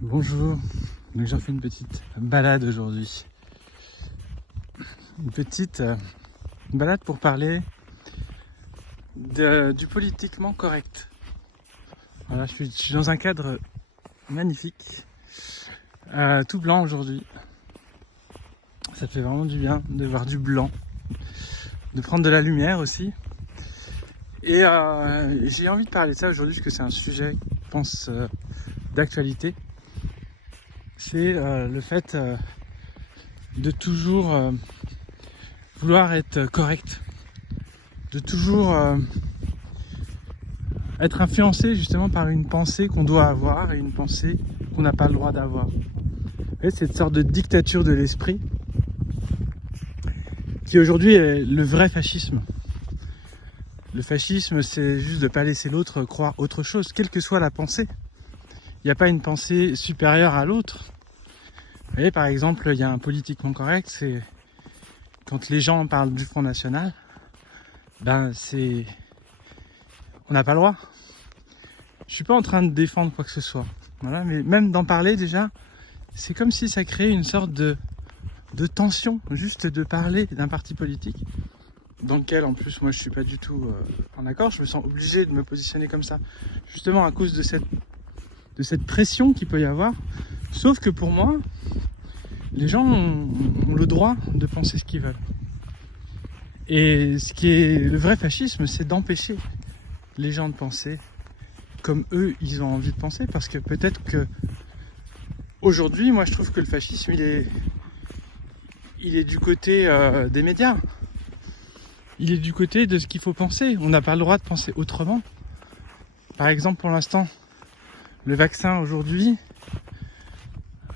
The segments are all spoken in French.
Bonjour, donc j'ai fait une petite balade aujourd'hui. Une petite balade pour parler du politiquement correct. Voilà, je suis dans un cadre magnifique, tout blanc aujourd'hui. Ça fait vraiment du bien de voir du blanc, de prendre de la lumière aussi. Et j'ai envie de parler de ça aujourd'hui parce que c'est un sujet, je pense, d'actualité. C'est le fait de toujours vouloir être correct, de toujours être influencé justement par une pensée qu'on doit avoir et une pensée qu'on n'a pas le droit d'avoir. Vous voyez, cette sorte de dictature de l'esprit qui aujourd'hui est le vrai fascisme. Le fascisme, c'est juste de ne pas laisser l'autre croire autre chose, quelle que soit la pensée. Il n'y a pas une pensée supérieure à l'autre. Vous voyez, par exemple, il y a un politiquement correct, c'est quand les gens parlent du Front National, on n'a pas le droit. Je suis pas en train de défendre quoi que ce soit. Voilà, mais même d'en parler déjà, c'est comme si ça créait une sorte de tension, juste de parler d'un parti politique, dans lequel en plus moi je suis pas du tout en accord. Je me sens obligé de me positionner comme ça, justement à cause de cette pression qu'il peut y avoir. Sauf que pour moi, les gens ont le droit de penser ce qu'ils veulent. Et ce qui est le vrai fascisme, c'est d'empêcher les gens de penser comme eux ils ont envie de penser, parce que peut-être que aujourd'hui, moi je trouve que le fascisme il est du côté des médias, il est du côté de ce qu'il faut penser. On n'a pas le droit de penser autrement. Par exemple, pour l'instant, le vaccin aujourd'hui,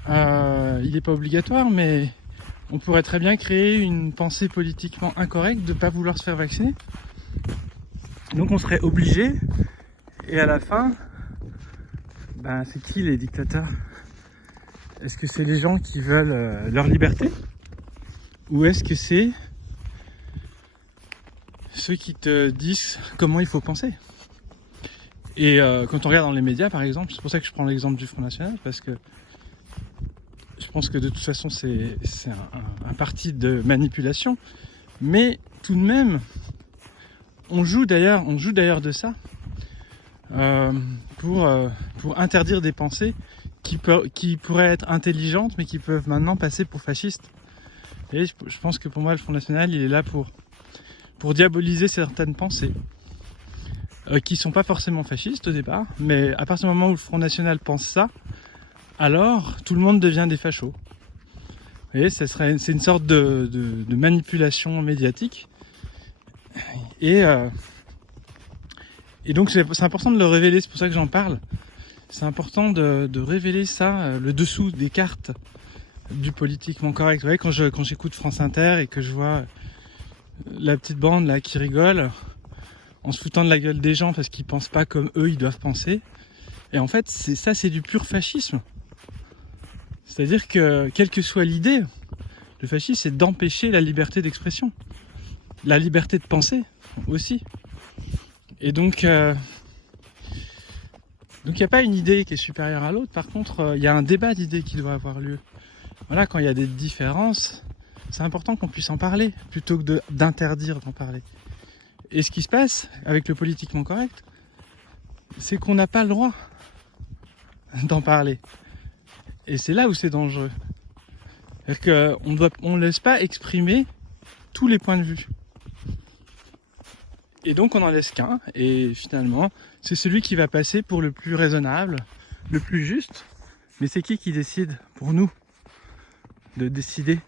il n'est pas obligatoire, mais on pourrait très bien créer une pensée politiquement incorrecte de ne pas vouloir se faire vacciner. Donc on serait obligé, et à la fin, c'est qui les dictateurs? Est-ce que c'est les gens qui veulent leur liberté? Ou est-ce que c'est ceux qui te disent comment il faut penser? Et quand on regarde dans les médias, par exemple, c'est pour ça que je prends l'exemple du Front National, parce que je pense que de toute façon c'est un parti de manipulation, mais tout de même, on joue d'ailleurs de ça pour interdire des pensées qui pourraient être intelligentes, mais qui peuvent maintenant passer pour fascistes. Et je pense que pour moi, le Front National, il est là pour diaboliser certaines pensées qui sont pas forcément fascistes au départ, mais à partir du moment où le Front National pense ça, alors tout le monde devient des fachos. Vous voyez, c'est une sorte de manipulation médiatique. Et donc c'est important de le révéler, c'est pour ça que j'en parle. C'est important de révéler ça, le dessous des cartes du politiquement correct. Vous voyez, quand j'écoute France Inter et que je vois la petite bande là qui rigole en se foutant de la gueule des gens parce qu'ils pensent pas comme eux ils doivent penser, et en fait c'est du pur fascisme. C'est-à-dire que quelle que soit l'idée, le fascisme c'est d'empêcher la liberté d'expression, la liberté de penser aussi. Et donc il n'y a pas une idée qui est supérieure à l'autre. Par contre, il y a un débat d'idées qui doit avoir lieu. Voilà, quand il y a des différences, c'est important qu'on puisse en parler plutôt que d'interdire d'en parler. Et ce qui se passe avec le politiquement correct, c'est qu'on n'a pas le droit d'en parler. Et c'est là où c'est dangereux. C'est-à-dire qu'on ne laisse pas exprimer tous les points de vue. Et donc on n'en laisse qu'un, et finalement, c'est celui qui va passer pour le plus raisonnable, le plus juste. Mais c'est qui décide pour nous de décider?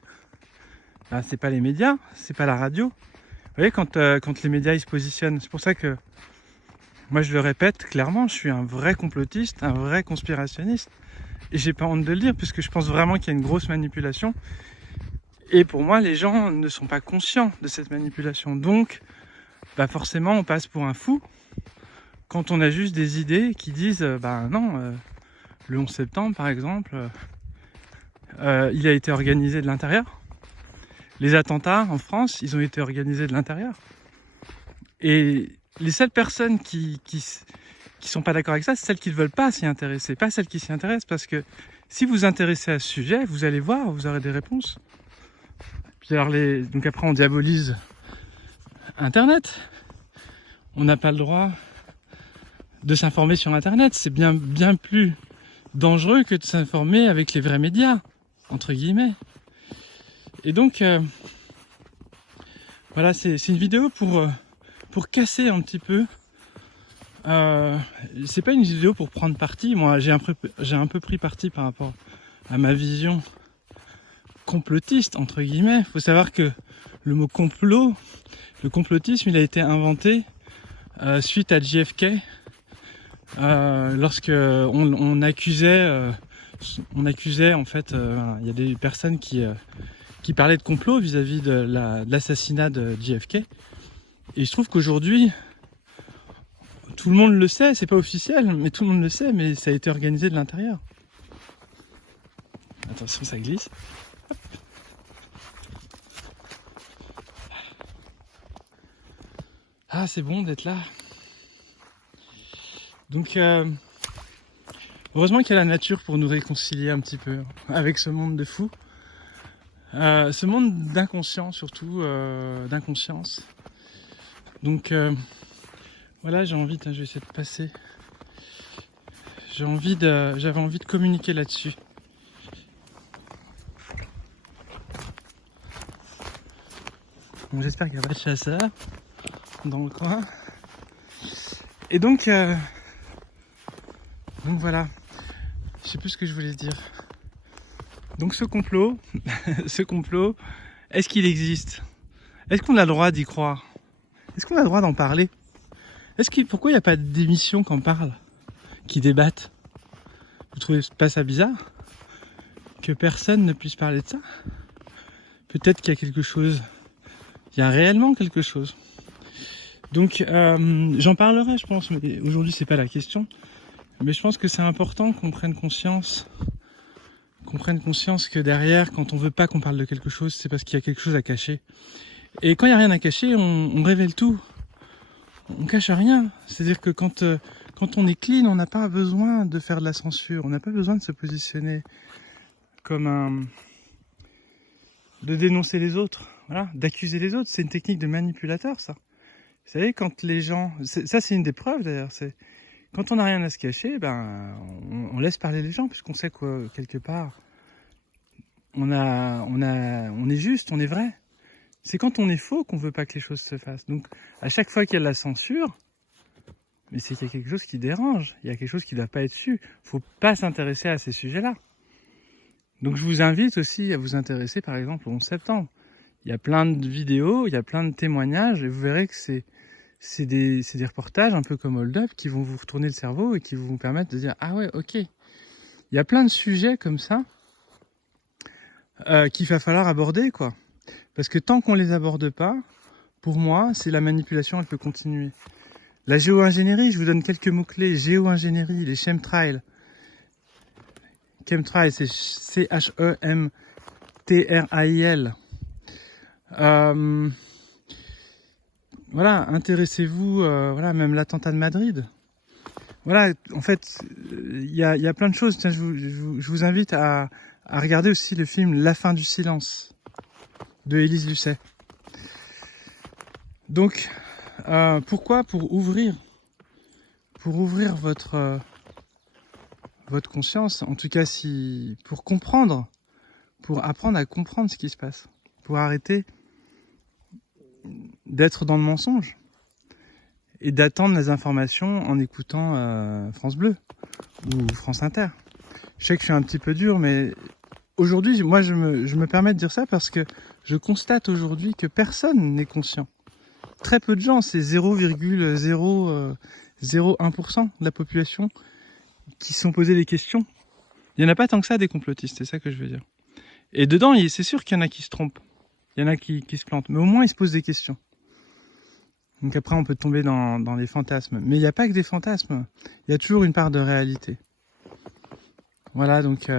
C'est pas les médias, c'est pas la radio. Vous voyez, quand les médias ils se positionnent, c'est pour ça que moi je le répète clairement, je suis un vrai complotiste, un vrai conspirationniste. Et j'ai pas honte de le dire, puisque je pense vraiment qu'il y a une grosse manipulation. Et pour moi, les gens ne sont pas conscients de cette manipulation. Donc, forcément, on passe pour un fou quand on a juste des idées qui disent non, le 11 septembre par exemple, il a été organisé de l'intérieur. Les attentats en France, ils ont été organisés de l'intérieur. Et les seules personnes qui qui sont pas d'accord avec ça, c'est celles qui ne veulent pas s'y intéresser, pas celles qui s'y intéressent, parce que si vous vous intéressez à ce sujet, vous allez voir, vous aurez des réponses. Puis alors donc après on diabolise Internet. On n'a pas le droit de s'informer sur Internet. C'est bien plus dangereux que de s'informer avec les vrais médias, entre guillemets. Et donc, voilà, c'est une vidéo pour casser un petit peu. C'est pas une vidéo pour prendre parti. Moi, j'ai un peu pris parti par rapport à ma vision complotiste, entre guillemets. Il faut savoir que le mot complot, le complotisme, il a été inventé suite à JFK, lorsque on accusait en fait, il y a des personnes qui parlaient de complot vis-à-vis de l'assassinat de JFK. Et je trouve qu'aujourd'hui, tout le monde le sait, c'est pas officiel, mais tout le monde le sait, mais ça a été organisé de l'intérieur. Attention, ça glisse. Ah, c'est bon d'être là. Donc, heureusement qu'il y a la nature pour nous réconcilier un petit peu avec ce monde de fous. Ce monde d'inconscient, surtout, d'inconscience. Donc, voilà, j'ai envie, je vais essayer de passer. J'avais envie de communiquer là-dessus. Bon, j'espère qu'il n'y a pas de chasseurs dans le coin. Et donc voilà, je sais plus ce que je voulais dire. Donc ce complot, est-ce qu'il existe? Est-ce qu'on a le droit d'y croire? Est-ce qu'on a le droit d'en parler? Pourquoi il n'y a pas d'émissions qui en parlent, qui débattent? Vous trouvez pas ça bizarre que personne ne puisse parler de ça? Peut-être qu'il y a quelque chose, il y a réellement quelque chose. Donc j'en parlerai, je pense, mais aujourd'hui c'est pas la question. Mais je pense que c'est important qu'on prenne conscience que derrière, quand on veut pas qu'on parle de quelque chose, c'est parce qu'il y a quelque chose à cacher. Et quand il n'y a rien à cacher, on révèle tout. On cache rien. C'est-à-dire que quand on est clean, on n'a pas besoin de faire de la censure. On n'a pas besoin de se positionner comme de dénoncer les autres, voilà, d'accuser les autres. C'est une technique de manipulateur, ça. Vous savez, quand les gens... Ça, c'est une des preuves, d'ailleurs. C'est quand on n'a rien à se cacher, on laisse parler les gens, puisqu'on sait que, quelque part, on est juste, on est vrai. C'est quand on est faux qu'on veut pas que les choses se fassent. Donc, à chaque fois qu'il y a de la censure, mais c'est qu'il y a quelque chose qui dérange. Il y a quelque chose qui ne doit pas être su. Faut pas s'intéresser à ces sujets-là. Donc, je vous invite aussi à vous intéresser, par exemple, au 11 septembre. Il y a plein de vidéos, il y a plein de témoignages, et vous verrez que c'est des reportages un peu comme Hold Up qui vont vous retourner le cerveau et qui vont vous permettre de dire « Ah ouais, ok ». Il y a plein de sujets comme ça qu'il va falloir aborder, quoi. Parce que tant qu'on les aborde pas, pour moi, c'est la manipulation, elle peut continuer. La géo-ingénierie, je vous donne quelques mots-clés. Géo-ingénierie, les chemtrails. Chemtrail, c'est C-H-E-M-T-R-A-I-L. Voilà, intéressez-vous, voilà, même l'attentat de Madrid. Voilà, en fait, il y a plein de choses. Tiens, je vous invite à regarder aussi le film La fin du silence de Élise Lucet. Donc, pourquoi? Pour ouvrir votre conscience, en tout cas pour comprendre, pour apprendre à comprendre ce qui se passe, pour arrêter d'être dans le mensonge et d'attendre les informations en écoutant France Bleu ou France Inter. Je sais que je suis un petit peu dur, mais aujourd'hui, moi, je me permets de dire ça parce que je constate aujourd'hui que personne n'est conscient. Très peu de gens, c'est 0,001% de la population qui se sont posés des questions. Il n'y en a pas tant que ça des complotistes, c'est ça que je veux dire. Et dedans, c'est sûr qu'il y en a qui se trompent. Il y en a qui se plantent. Mais au moins, ils se posent des questions. Donc après, on peut tomber dans les fantasmes. Mais il n'y a pas que des fantasmes. Il y a toujours une part de réalité. Voilà, donc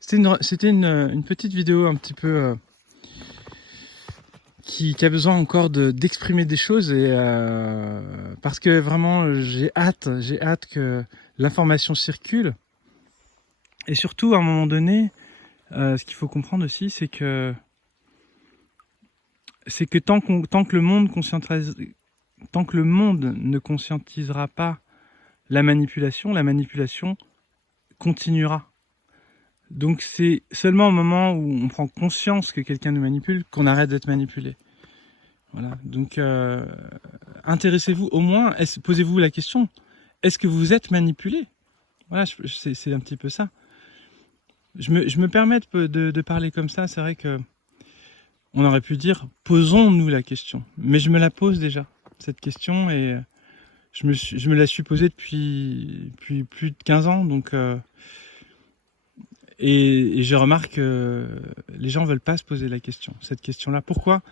c'était une petite vidéo un petit peu qui a besoin encore d'exprimer des choses et parce que vraiment j'ai hâte que l'information circule. Et surtout, à un moment donné, ce qu'il faut comprendre aussi, c'est que tant que le monde ne conscientisera pas la manipulation continuera. Donc c'est seulement au moment où on prend conscience que quelqu'un nous manipule qu'on arrête d'être manipulé. Voilà. Donc intéressez-vous au moins, posez-vous la question, est-ce que vous êtes manipulé? Voilà, c'est un petit peu ça. Je me permets de parler comme ça, c'est vrai que on aurait pu dire posons-nous la question, mais je me la pose déjà, cette question, et je me la suis posée depuis plus de 15 ans, donc et je remarque que les gens veulent pas se poser la question, cette question-là. Pourquoi?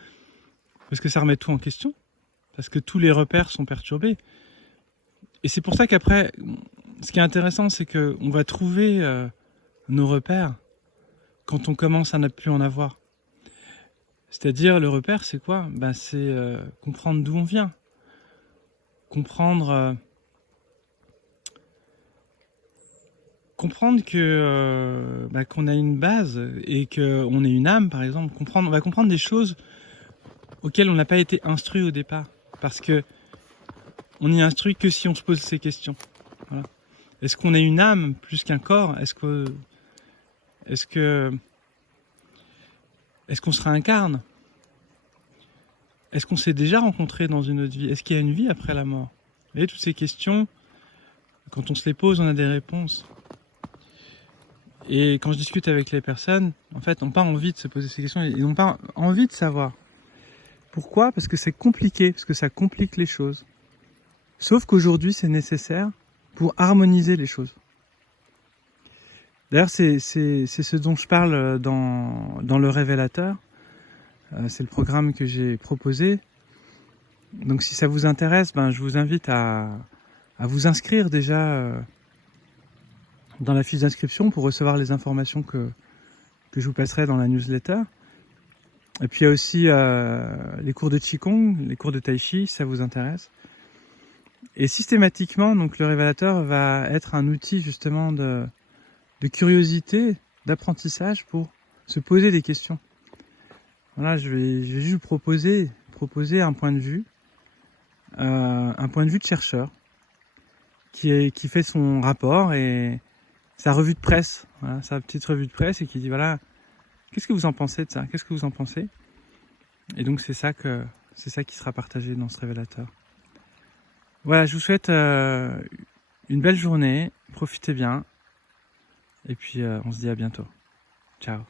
Parce que ça remet tout en question, parce que tous les repères sont perturbés. Et c'est pour ça qu'après, ce qui est intéressant, c'est qu'on va trouver nos repères quand on commence à ne plus en avoir. C'est-à-dire, le repère, c'est quoi? C'est comprendre d'où on vient. Comprendre que qu'on a une base et qu'on est une âme, par exemple. On va comprendre des choses auxquelles on n'a pas été instruit au départ. Parce que on n'y est instruit que si on se pose ces questions. Voilà. Est-ce qu'on est une âme plus qu'un corps? Est-ce qu'on se réincarne? Est-ce qu'on s'est déjà rencontré dans une autre vie? Est-ce qu'il y a une vie après la mort? Vous voyez, toutes ces questions, quand on se les pose, on a des réponses. Et quand je discute avec les personnes, en fait, n'ont pas envie de se poser ces questions, ils n'ont pas envie de savoir. Pourquoi? Parce que c'est compliqué, parce que ça complique les choses. Sauf qu'aujourd'hui, c'est nécessaire pour harmoniser les choses. D'ailleurs, c'est ce dont je parle dans le Révélateur. C'est le programme que j'ai proposé. Donc si ça vous intéresse, je vous invite à vous inscrire déjà dans la fiche d'inscription pour recevoir les informations que je vous passerai dans la newsletter. Et puis il y a aussi les cours de Qigong, les cours de Tai Chi, si ça vous intéresse. Et systématiquement, donc le Révélateur va être un outil justement de curiosité, d'apprentissage pour se poser des questions. Voilà, je vais juste vous proposer un point de vue de chercheur qui fait son rapport et sa revue de presse, voilà, sa petite revue de presse, et qui dit voilà, qu'est-ce que vous en pensez de ça? Qu'est-ce que vous en pensez? Et donc c'est ça qui sera partagé dans ce Révélateur. Voilà, je vous souhaite une belle journée, profitez bien, et puis on se dit à bientôt. Ciao.